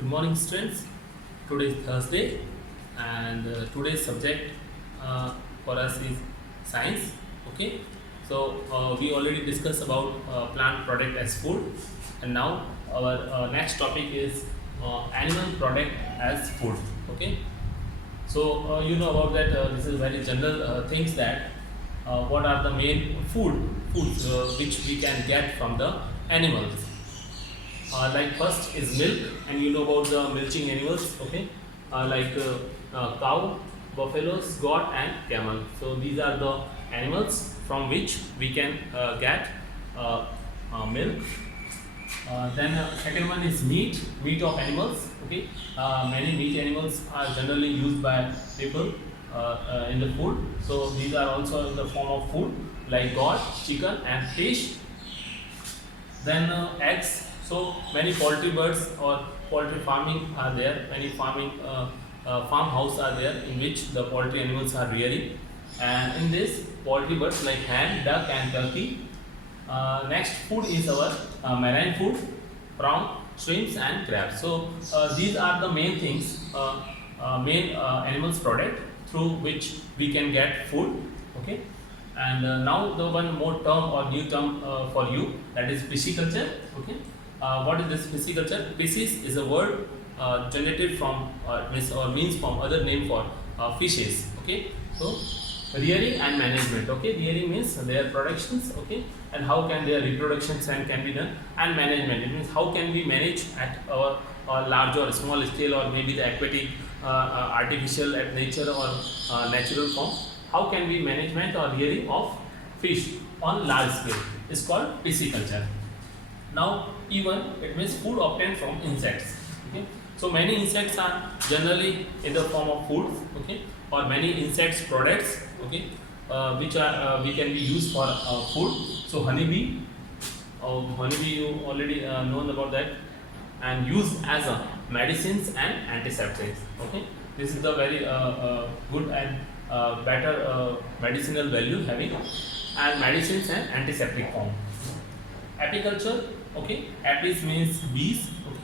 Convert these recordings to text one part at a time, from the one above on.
Good morning, students. Today is Thursday, and today's subject for us is science. Okay, so we already discussed about plant product as food, and now our next topic is animal product as food. Okay, so you know about that. This is very general things that what are the main foods which we can get from the animals. Like first is milk, and you know about the milking animals, okay? Cow, buffaloes, goat, and camel. So these are the animals from which we can get milk. Then second one is meat of animals. Okay, many meat animals are generally used by people in the food. So these are also in the form of food like goat, chicken, and fish. Then eggs. So many poultry birds or poultry farming are there. Many farmhouse are there in which the poultry animals are rearing. And in this poultry birds like hen, duck, and turkey. Next food is our marine food, prawn, shrimps, and crabs. So these are the main things, main animals product through which we can get food. Okay. And now the one more term or new term for you, that is pisciculture. Okay, what is this pisciculture? Piscis is a word generated from means from other name for fishes. Okay, so rearing and management. Okay, rearing means their productions. Okay, and how can their reproductions and can be done, and management, it means how can we manage at our large or small scale, or maybe the aquatic, artificial at nature, or natural form. How can we management or rearing of fish on large scale is called pisciculture. Now even it means food obtained from insects. Okay, so many insects are generally in the form of food. Okay, or many insects products. Okay, which are we can be used for food. So honeybee you already known about that, and used as a medicines and antiseptics. Okay, this is the very good and better medicinal value having, and medicines and antiseptic form. Apiculture. Okay, apis means bees. Okay,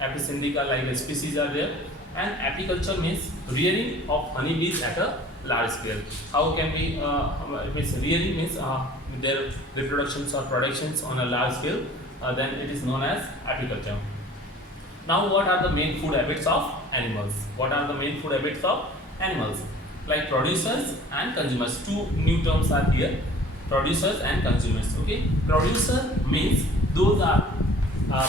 apis indica like a species are there, and apiculture means rearing of honeybees at a large scale. How can we it means rearing means their reproductions or productions on a large scale, then it is known as apiculture. Now what are the main food habits of animals? What are the main food habits of animals? Like producers and consumers. Two new terms are here, producers and consumers. Okay, producer means those are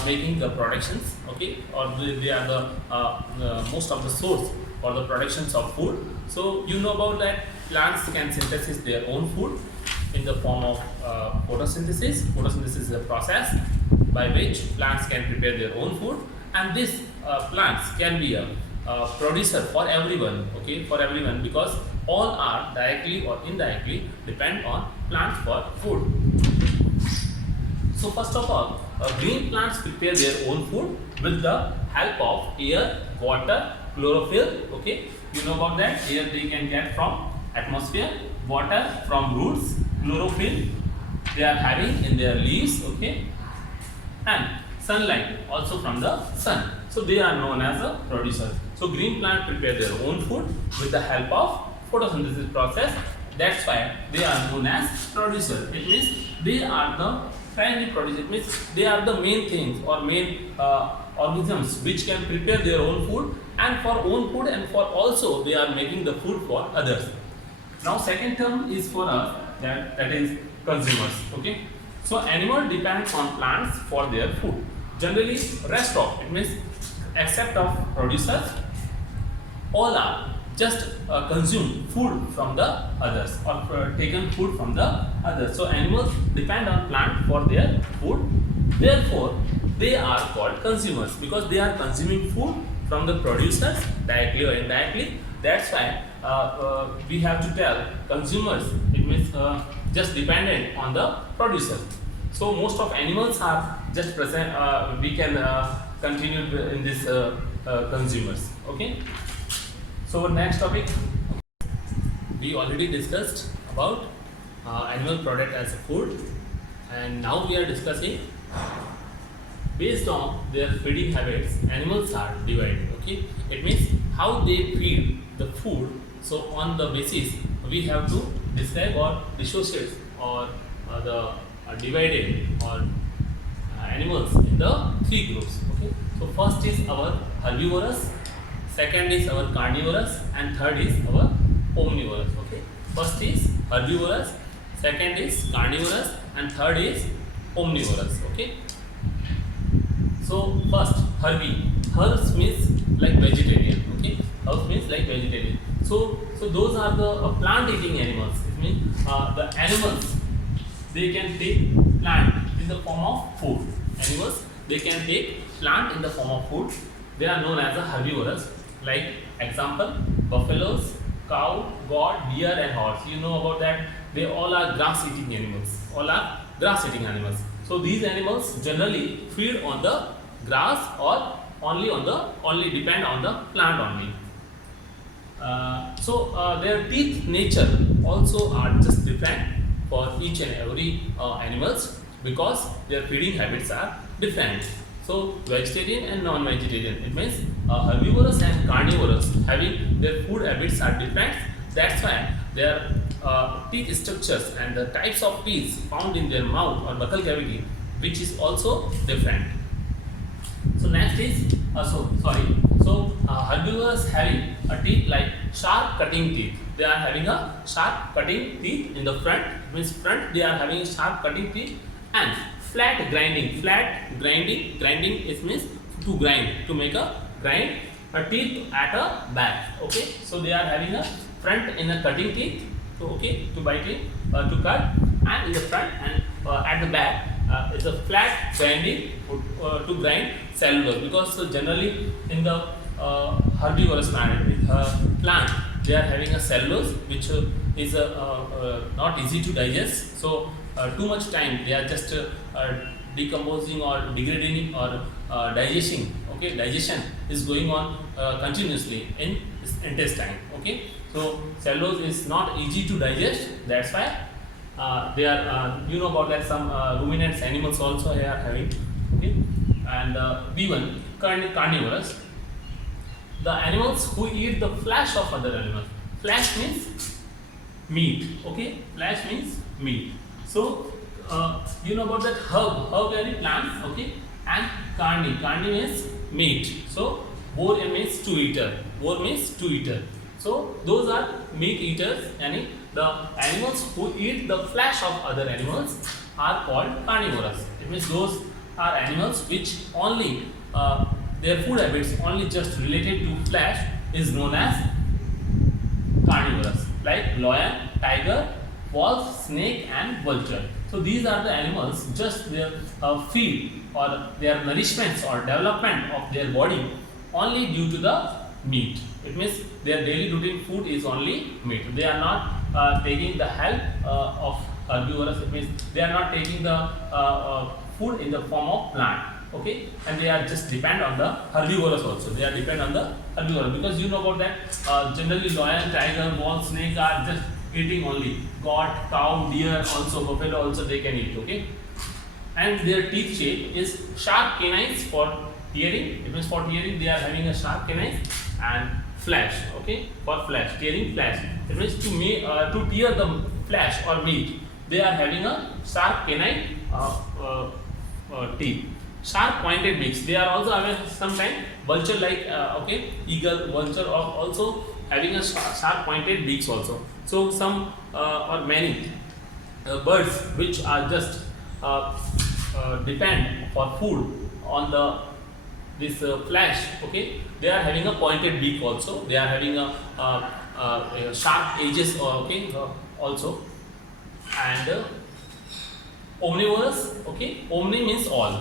making the productions. Okay, or they are the most of the source for the productions of food. So you know about that plants can synthesize their own food in the form of photosynthesis. Photosynthesis is a process by which plants can prepare their own food, and this plants can be a producer for everyone. Okay, for everyone, because all are directly or indirectly depend on plants for food. So first of all, green plants prepare their own food with the help of air, water, chlorophyll. Okay, you know about that. Air they can get from atmosphere, water from roots, chlorophyll they are having in their leaves. Okay, and sunlight also from the sun. So they are known as a producer. So green plant prepare their own food with the help of photosynthesis process. That's why they are known as producer. It means they are the primary producer. It means they are the main things or main organisms which can prepare their own food, and for own food, and for also they are making the food for others. Now second term is for us, that is consumers. Okay, so animal depends on plants for their food. Generally rest of, it means except of producers, all are just consume food from the others, or taken food from the others. So animals depend on plant for their food, therefore they are called consumers, because they are consuming food from the producers directly or indirectly. That's why we have to tell consumers. It means just dependent on the producer. So most of animals are just present. We can continue in this consumers. Okay. So next topic, we already discussed about animal product as a food, and now we are discussing based on their feeding habits, animals are divided. Okay, it means how they feed the food. So on the basis we have to describe or dissociate or the divided or animals in the three groups. Okay, so first is our herbivorous, second is our carnivorous, and third is our omnivorous. Okay, first is herbivorous, second is carnivorous, and third is omnivorous. Okay, so first herbs means like vegetarian. Okay, herbs means like vegetarian. So those are the plant eating animals. It means the animals, they can take plant in the form of food. Animals, they can take plant in the form of food. They are known as a herbivorous. Like example, buffaloes, cow, goat, deer, and horse. You know about that. They all are grass eating animals. All are grass eating animals. So these animals generally feed on the grass or only depend on the plant only. Their teeth nature also are just different for each and every animals, because their feeding habits are different. So vegetarian and non-vegetarian, it means herbivorous and carnivorous having their food habits are different. That's why their teeth structures and the types of teeth found in their mouth or buccal cavity, which is also different. So next is herbivores having a teeth like sharp cutting teeth. They are having a sharp cutting teeth in the front. It means front they are having sharp cutting teeth, and flat grinding. Grinding is means to grind, to make a grind a teeth at a back. Okay, so they are having a front in a cutting teeth. So okay, to bite it, to cut, and in the front and at the back. It's a flat grinding to grind cellulose, because generally in the herbivorous plant they are having a cellulose which is not easy to digest. So too much time they are just decomposing or degrading or digesting. Okay, digestion is going on continuously in intestine. Okay, so cellulose is not easy to digest. That's why they are you know about that some ruminants animals also they are having. Okay, and B1 carnivorous, the animals who eat the flesh of other animals. Flesh means meat. Okay, flesh means meat. So you know about that herb any plant. Okay, and carni means meat. So boar means two eater. So those are meat eaters, and the animals who eat the flesh of other animals are called carnivorous. It means those are animals which only their food habits only just related to flesh is known as carnivorous, like lion, tiger, wolf, snake, and vulture. So these are the animals just their feed or their nourishments or development of their body only due to the meat. It means their daily routine food is only meat. They are not taking the help of herbivorous. It means they are not taking the food in the form of plant. Okay, and they are just depend on the herbivorous also. They are depend on the herbivorous, because you know about that generally lion, tiger, wolf, snake are just eating only goat, cow, deer, also buffalo also they can eat. Okay, and their teeth shape is sharp canines for tearing. It means for tearing they are having a sharp canines, and flesh. Okay, for flesh, tearing flesh. It means to tear the flesh or meat, they are having a sharp canine teeth. Sharp pointed beaks. They are also having sometimes vulture like eagle, vulture are also having a sharp pointed beaks also. So some or many birds which are just depend for food on the this flesh. Okay, they are having a pointed beak also. They are having a sharp edges also, and omnivorous. Okay, omni means all,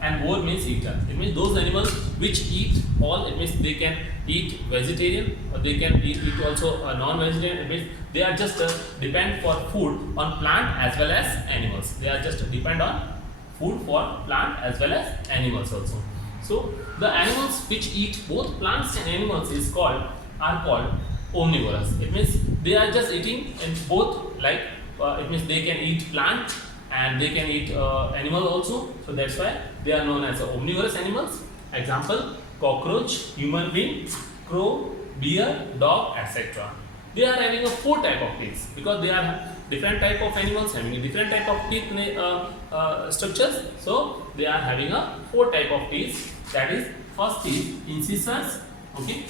and vor means eater. It means those animals which eat all. It means they can eat vegetarian or they can eat also non-vegetarian. It means they are just depend for food on plant as well as animals. They are just depend on food for plant as well as animals also. So the animals which eat both plants and animals are called omnivorous. It means they are just eating in both, like it means they can eat plant and they can eat animal also. So that's why they are known as omnivorous animals. Example: cockroach, human being, crow, bear, dog, etc. They are having a 4 type of teeth because they are different type of animals having a different type of teeth structures. So they are having a 4 type of teeth. That is, first is incisors. Okay,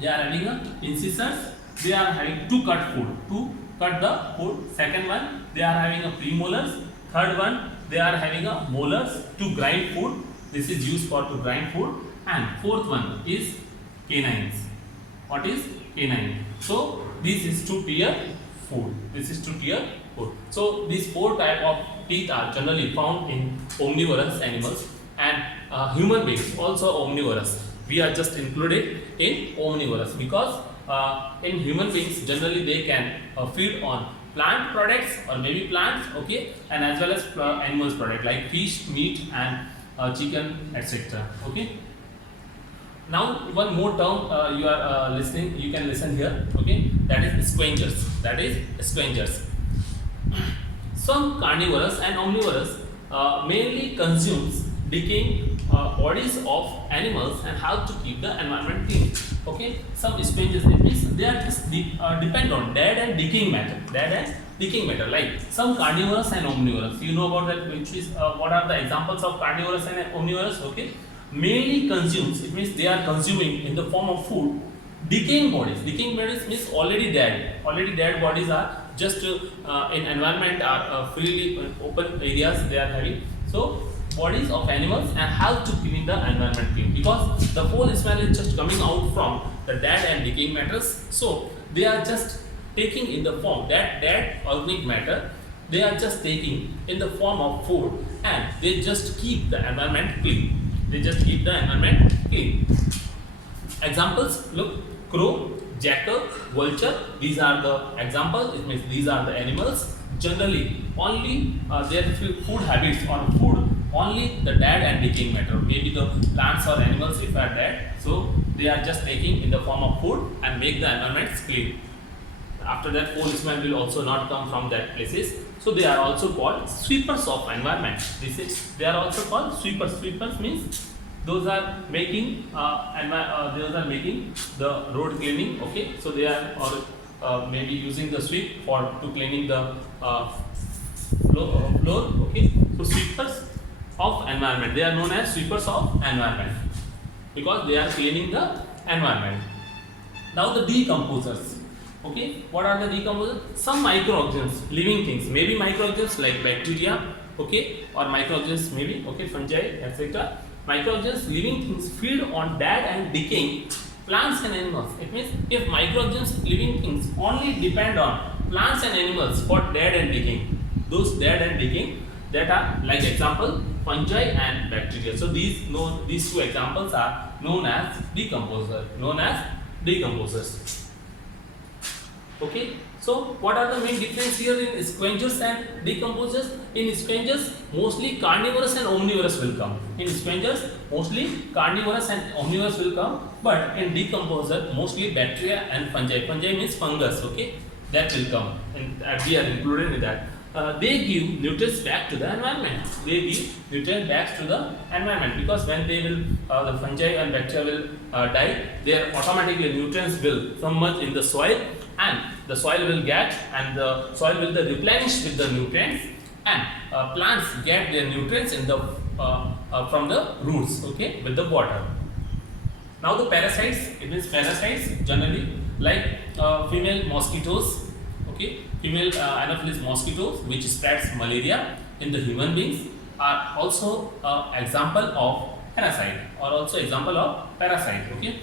they are having a incisors. They are having to cut food, to cut the food. Second one, they are having a premolars. Third one, they are having a molars to grind food. This is used for to grind food. And fourth one is canines. What is canine? So this is to tear food. This is to tear food. So these 4 type of teeth are generally found in omnivorous animals, and human beings also omnivorous. We are just included in omnivorous because in human beings generally they can feed on plant products or maybe plants, okay, and as well as animals product like fish, meat, and chicken, etc. Okay. Now one more term you are listening, you can listen here. Okay, that is scavengers. That is scavengers. Some carnivorous and omnivorous mainly consumes decaying bodies of animals and how to keep the environment clean. Okay, some scavengers, it means they are just depend on dead and decaying matter. Dead and decaying matter, like some carnivorous and omnivorous. You know about that, which is what are the examples of carnivorous and omnivorous? Okay, mainly consumes, it means they are consuming in the form of food decaying bodies. Decaying bodies means already dead bodies are just in environment are freely open areas they are having. So bodies of animals and how to clean the environment clean, because the whole smell is just coming out from the dead and decaying matters. So they are just taking in the form that dead organic matter, they are just taking in the form of food, and they just keep the environment clean. They just keep the environment clean. Examples: look, crow, jackal, vulture. These are the examples. It means these are the animals. Generally, only their food habits or food only the dead and decaying matter. Maybe the plants or animals if are dead, so they are just taking in the form of food and make the environment clean. After that, foul smell will also not come from that places. So they are also called sweepers of environment. They are also called sweepers. Sweepers means those are making those are making the road cleaning. Okay, so they are or maybe using the sweep for to cleaning the floor. Okay, so sweepers of environment. They are known as sweepers of environment because they are cleaning the environment. Now the decomposers. Okay, what are the decomposers? Some microorganisms, living things, maybe microorganisms like bacteria, okay, or microorganisms maybe, okay, fungi, etc. Microorganisms, living things feed on dead and decaying plants and animals. It means if microorganisms, living things only depend on plants and animals for dead and decaying, those dead and decaying that are like example fungi and bacteria. So these 2 examples are known as decomposers. Okay, so what are the main difference here in scavengers and decomposers? In scavengers, mostly carnivorous and omnivorous will come. In scavengers, mostly carnivorous and omnivorous will come, but in decomposer, mostly bacteria and fungi. Fungi means fungus. Okay, that will come, and we are included in that. They give nutrients back to the environment. They give nutrients back to the environment because when they will, the fungi and bacteria will die, their automatically nutrients will submerge in the soil, and the soil will get, and the soil will be replenished with the nutrients, and plants get their nutrients in the from the roots. Okay, with the water. Now the parasites. It means parasites generally like female mosquitoes. Okay, female Anopheles mosquitoes which spreads malaria in the human beings are also example of parasite, or also example of parasite. Okay,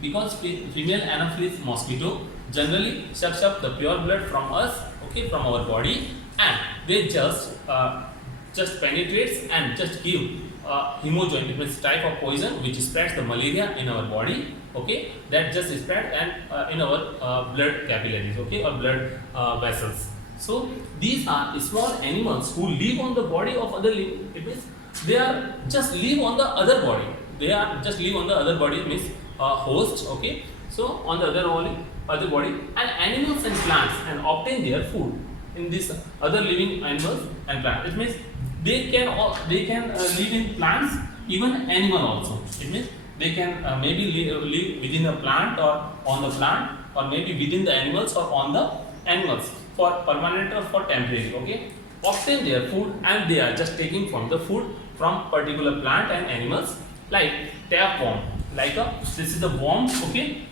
because female Anopheles mosquito generally sucks up the pure blood from us, okay, from our body, and they just penetrates and just give hemojoin, it means type of poison which spreads the malaria in our body. Okay, that just spread and in our blood capillaries, okay, or blood vessels. So these are small animals who live on the body of other living. It means they are just live on the other body. They are just live on the other body, means host. Okay, so on the other body, and animals and plants and obtain their food in this other living animals and plants. It means they can live in plants, even animal also. It means they can maybe live within a plant or on the plant, or maybe within the animals or on the animals, for permanent or for temporary. Okay, obtain their food, and they are just taking from the food from particular plant and animals, like tapeworm, like a, this is the worm, okay,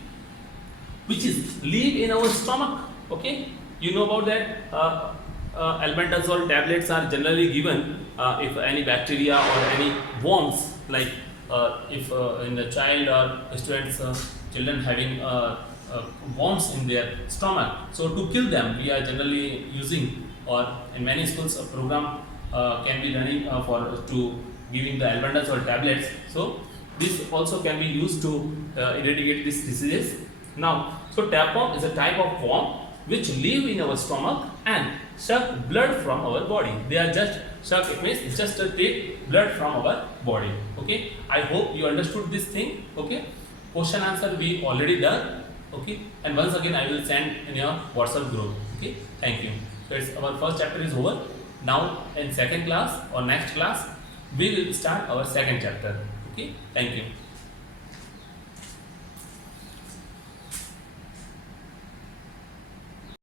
which is live in our stomach. Okay, you know about that. Albendazole tablets are generally given if any bacteria or any worms, like if in the child or students, children having worms in their stomach. So to kill them, we are generally using, or in many schools, a program can be running for to giving the albendazole tablets. So this also can be used to eradicate these diseases. Now, so tapeworm is a type of worm which live in our stomach and suck blood from our body. They are just suck, it means just take blood from our body. Okay, I hope you understood this thing. Okay, question answer we already done. Okay, and once again I will send in your WhatsApp group. Okay, thank you. So it's, our first chapter is over. Now in second class or next class we will start our second chapter. Okay, thank you.